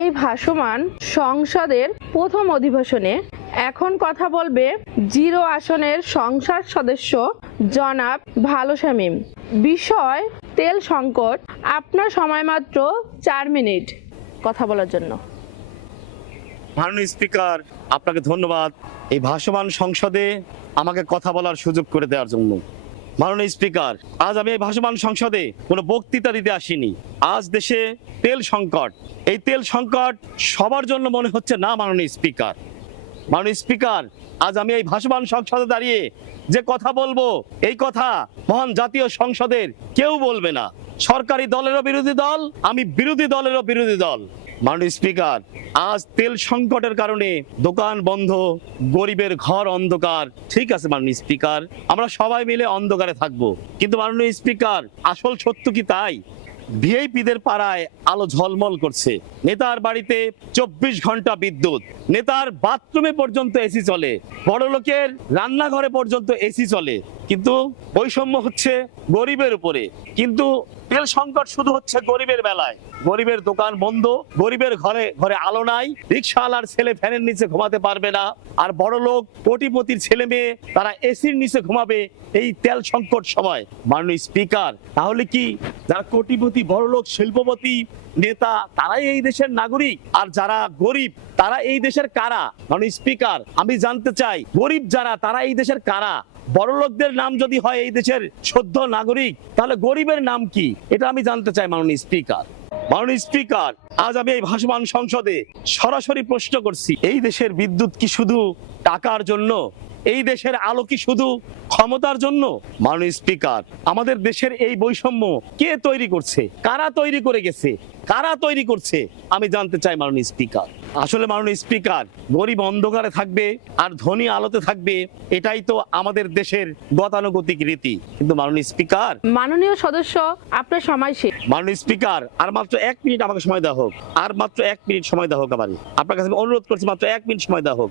এই ভাসমান সংসদের প্রথম অধিবেশনে এখন কথা বলবে 0 আসনের সংসদ সদস্য জনাব ভালো শামীম। বিষয় তেল সংকট। আপনার সময় মাত্র 4 মিনিট কথা বলার জন্য। মাননীয় স্পিকার, আপনাকে ধন্যবাদ এই ভাসমান সংসদে আমাকে কথা বলার সুযোগ করে দেওয়ার জন্য। মাননীয় স্পিকার, আজ আমি এই ভাসমান সংসদে কোনো বক্তৃতা দিতে আসিনি। আজ দেশে তেল সংকট, এই তেল সংকট সবার জন্য মনে হচ্ছে না। মাননীয় স্পিকার, মাননীয় স্পিকার, আজ আমি এই ভাসমান সংসদে দাঁড়িয়ে যে কথা বলবো, এই কথা মহান জাতীয় সংসদের কেউ বলবে না। সরকারি দলেরও বিরোধী দল, আমি বিরোধী দলেরও বিরোধী দল। মাননীয় স্পিকার, আজ তেল সংকটের কারণে দোকান বন্ধ, গরিবের ঘর অন্ধকার। ঠিক আছে মাননীয় স্পিকার, আমরা সবাই মিলে অন্ধকারে থাকবো, কিন্তু মাননীয় স্পিকার, আসল সত্য কি তাই? ভিআইপিদের পাড়ায় আলো ঝলমল করছে, নেতার বাড়িতে 24 ঘন্টা বিদ্যুৎ, নেতার বাথরুমে পর্যন্ত এসি চলে, বড় লোকের রান্নাঘরে পর্যন্ত এসি চলে, কিন্তু বৈষম্য হচ্ছে গরিবের উপরে। কিন্তু তেল সংকট শুধু হচ্ছে গরিবের বেলায়। গরিবের দোকান বন্ধ, গরিবের ঘরে ঘরে আলো নাই, রিক্সাওয়ালার ছেলে ফ্যানের নিচে ঘুমাতে পারবে না, আর বড় লোক কোটিপতির ছেলে মেয়ে তারা এসির নিচে ঘুমাবে এই তেল সংকট সময়। মাননীয় স্পিকার, তাহলে কি যারা কোটিপতি, বড় লোক, শিল্পপতি, নেতা তারাই এই দেশের নাগরিক, আর যারা গরিব তারা এই দেশের কারা? মাননীয় স্পিকার, আমি জানতে চাই, গরিব যারা তারা এই দেশের কারা? বড় লোকদের নাম যদি হয় এই দেশের সদ্য নাগরিক, তাহলে গরিবের নাম কি? এটা আমি জানতে চাই মাননীয় স্পিকার। মাননীয় স্পিকার, আজ আমি এই ভাসমান সংসদে সরাসরি প্রশ্ন করছি, এই দেশের বিদ্যুৎ কি শুধু টাকার জন্য? এই দেশের আলো কি শুধু ক্ষমতার জন্য? মাননীয় স্পিকার, আমাদের দেশের এই বৈষম্য কে তৈরি করছে? কারা তৈরি করে গেছে? কারা তৈরি করছে? আমি জানতে চাই মাননীয় স্পিকার। আসলে মাননীয় স্পিকার, গরিব অন্ধকারে থাকবে আর ধনী আলোতে থাকবে, এটাই তো আমাদের দেশের গতানুগতিক রীতি। কিন্তু মাননীয় স্পিকার, মাননীয় সদস্য, আপনার সময় শেষ। মাননীয় স্পিকার, আর মাত্র 1 মিনিট আমাকে সময় দেওয়া হোক, আর মাত্র 1 মিনিট সময় দেওয়া হোক। আপনার কাছে আমি অনুরোধ করছি, মাত্র 1 মিনিট সময় দেওয়া হোক।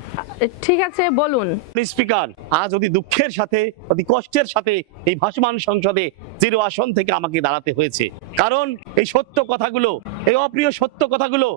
ঠিক আছে, বলুন। স্পিকার, আজ অতি দুঃখের সাথে, অতি কষ্টের সাথে এই ভাসমান সংসদে 0 আসন থেকে আমাকে দাঁড়াতে হয়েছে, কারণ এই সত্য কথাগুলো, এই অপ্রিয় সত্য কথাগুলো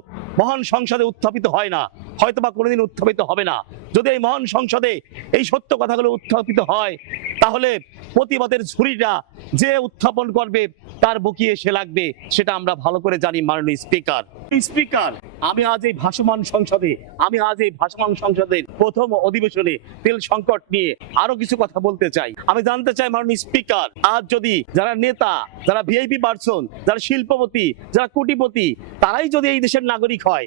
মহান সংসদে উত্থাপিত হয় না, হয়তোবা কোনোদিন উত্থাপিত হবে না। যদি এই মহান সংসদে এই সত্য কথাগুলো উত্থাপিত হয়, তাহলে প্রতিবাদের ঝুড়িটা যে উত্থাপন করবে তার বুকে এসে লাগবে, সেটা আমরা ভালো করে জানি। মাননীয় স্পিকার, স্পিকার, আমি আজ এই ভাসমান সংসদের প্রথম অধিবেশনে তেল সংকট নিয়ে আরো কিছু কথা বলতে চাই। আমি জানতে চাই মাননীয় স্পিকার, আজ যদি যারা নেতা, যারা ভিআইপি পার্সন, যারা শিল্পপতি, যারা কোটিপতি, তারাই যদি এই দেশের নাগরিক হয়,